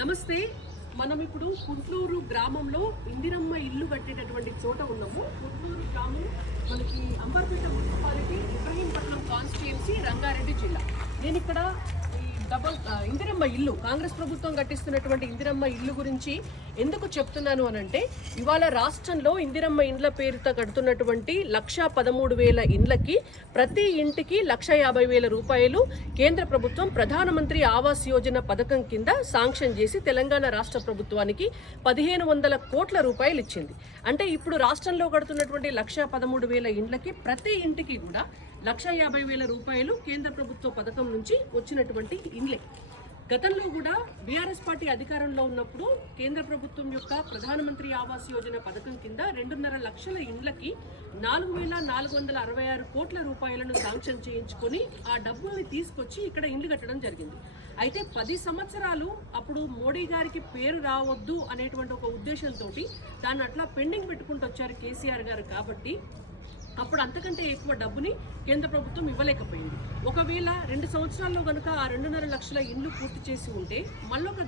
నమస్తే. మనం ఇప్పుడు కుంట్లూరు గ్రామంలో ఇందిరమ్మ ఇల్లు కట్టేటటువంటి చోట ఉన్నాము. కుంట్లూరు గ్రామం మనకి అంబర్పేట మున్సిపాలిటీ, ఇబ్రహీంపట్నం కాన్స్టిట్యుయెన్సీ, రంగారెడ్డి జిల్లా. నేను ఇక్కడ ఇందిరమ్మ ఇల్లు, కాంగ్రెస్ ప్రభుత్వం కట్టిస్తున్నటువంటి ఇందిరమ్మ ఇల్లు గురించి ఎందుకు చెప్తున్నాను అనంటే, ఇవాళ రాష్ట్రంలో ఇందిరమ్మ ఇండ్ల పేరుతో కడుతున్నటువంటి 1,13,000 ఇండ్లకి ప్రతి ఇంటికి 1,50,000 రూపాయలు కేంద్ర ప్రభుత్వం ప్రధానమంత్రి ఆవాస్ యోజన పథకం కింద శాంక్షన్ చేసి తెలంగాణ రాష్ట్ర ప్రభుత్వానికి 1,500 కోట్ల రూపాయలు ఇచ్చింది. అంటే ఇప్పుడు రాష్ట్రంలో కడుతున్నటువంటి 1,13,000 ఇండ్లకి ప్రతి ఇంటికి కూడా 1,50,000 రూపాయలు కేంద్ర ప్రభుత్వ పథకం నుంచి వచ్చినటువంటి ఇండ్లే. గతంలో కూడా బీఆర్ఎస్ పార్టీ అధికారంలో ఉన్నప్పుడు కేంద్ర ప్రభుత్వం యొక్క ప్రధానమంత్రి ఆవాస్ యోజన పథకం కింద 2.5 లక్షల ఇండ్లకి 4,466 కోట్ల రూపాయలను శాంక్షన్ చేయించుకొని ఆ డబ్బుల్ని తీసుకొచ్చి ఇక్కడ ఇండ్లు కట్టడం జరిగింది. అయితే 10 సంవత్సరాలు అప్పుడు మోడీ గారికి పేరు రావద్దు అనేటువంటి ఒక ఉద్దేశంతో దాన్ని అట్లా పెండింగ్ పెట్టుకుంటూ వచ్చారు కేసీఆర్ గారు. కాబట్టి అప్పుడు అంతకంటే ఎక్కువ డబ్బుని కేంద్ర ప్రభుత్వం ఇవ్వలేకపోయింది. ఒకవేళ 2 సంవత్సరాల్లో కనుక ఆ 2.5 లక్షల ఇండ్లు పూర్తి చేసి ఉంటే మళ్ళొక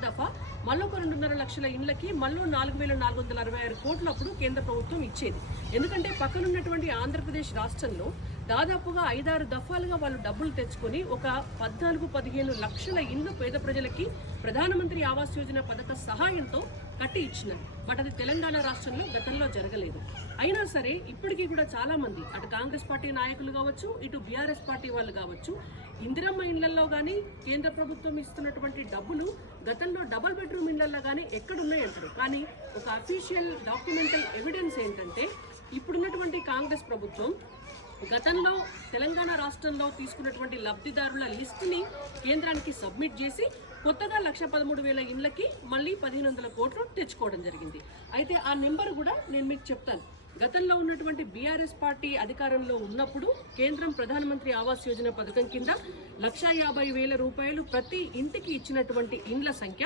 2.5 లక్షల ఇండ్లకి 4,466 కోట్లు అప్పుడు కేంద్ర ప్రభుత్వం ఇచ్చేది. ఎందుకంటే పక్కనున్నటువంటి ఆంధ్రప్రదేశ్ రాష్ట్రంలో దాదాపుగా 5-6 దఫాలుగా వాళ్ళు డబ్బులు తెచ్చుకొని ఒక 14-15 లక్షల ఇండ్లు పేద ప్రజలకి ప్రధానమంత్రి ఆవాస్ యోజన పథక సహాయంతో కట్టి ఇచ్చినారు. బట్ అది తెలంగాణ రాష్ట్రంలో గతంలో జరగలేదు. అయినా సరే ఇప్పటికీ కూడా చాలా మంది, అటు కాంగ్రెస్ పార్టీ నాయకులు కావచ్చు, ఇటు బీఆర్ఎస్ పార్టీ వాళ్ళు కావచ్చు, ఇందిరమ్మ ఇండ్లలో కానీ కేంద్ర ప్రభుత్వం ఇస్తున్నటువంటి డబ్బులు గతంలో డబుల్ బెడ్రూమ్ ఇండ్లలో కానీ ఎక్కడున్నాయంటారు. కానీ ఒక అఫీషియల్ డాక్యుమెంటల్ ఎవిడెన్స్ ఏంటంటే, ఇప్పుడున్నటువంటి కాంగ్రెస్ ప్రభుత్వం గతంలో తెలంగాణ రాష్ట్రంలో తీసుకున్నటువంటి లబ్ధిదారుల లిస్టుని కేంద్రానికి సబ్మిట్ చేసి కొత్తగా 1,13,000 ఇండ్లకి మళ్ళీ 1,500 కోట్లు తెచ్చుకోవడం జరిగింది. అయితే ఆ నెంబర్ కూడా నేను మీకు చెప్తాను. గతంలో ఉన్నటువంటి బీఆర్ఎస్ పార్టీ అధికారంలో ఉన్నప్పుడు కేంద్రం ప్రధానమంత్రి ఆవాస్ యోజన పథకం కింద 1,50,000 రూపాయలు ప్రతి ఇంటికి ఇచ్చినటువంటి ఇండ్ల సంఖ్య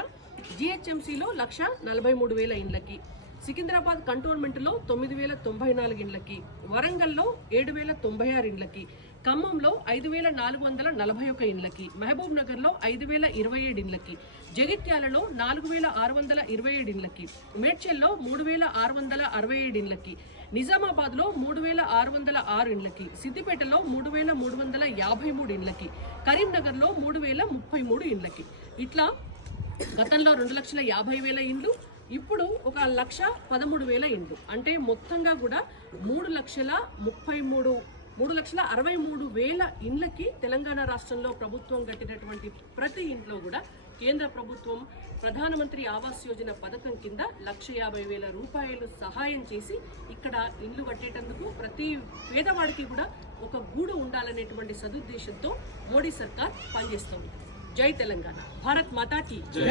జిహెచ్ఎంసీలో 1,43,000 ఇండ్లకి, సికింద్రాబాద్ కంటోన్మెంట్లో 9,094 ఇండ్లకి, వరంగల్లో 7,096 ఇండ్లకి, ఖమ్మంలో 5,441 ఇండ్లకి, మహబూబ్ నగర్లో 5,027 ఇండ్లకి, జగిత్యాలలో 4,627 ఇండ్లకి, మేడ్చల్లో 3,667 ఇండ్లకి, నిజామాబాద్లో 3,606 ఇండ్లకి, సిద్దిపేటలో 3,353 ఇండ్లకి, కరీంనగర్లో 3,033 ఇండ్లకి. ఇట్లా గతంలో 2,50,000 ఇండ్లు, ఇప్పుడు 1,13,000 ఇండ్లు. అంటే మొత్తంగా కూడా 3,63,000 ఇండ్లకి తెలంగాణ రాష్ట్రంలో ప్రభుత్వం కట్టినటువంటి ప్రతి ఇంట్లో కూడా కేంద్ర ప్రభుత్వం ప్రధానమంత్రి ఆవాస్ యోజన పథకం కింద 1,50,000 రూపాయలు సహాయం చేసి ఇక్కడ ఇండ్లు కట్టేటందుకు ప్రతి పేదవాడికి కూడా ఒక గూడు ఉండాలనేటువంటి సదుద్దేశంతో మోడీ సర్కార్ పనిచేస్తుంది. జై తెలంగాణ, భారత్ మాతా కీ జై.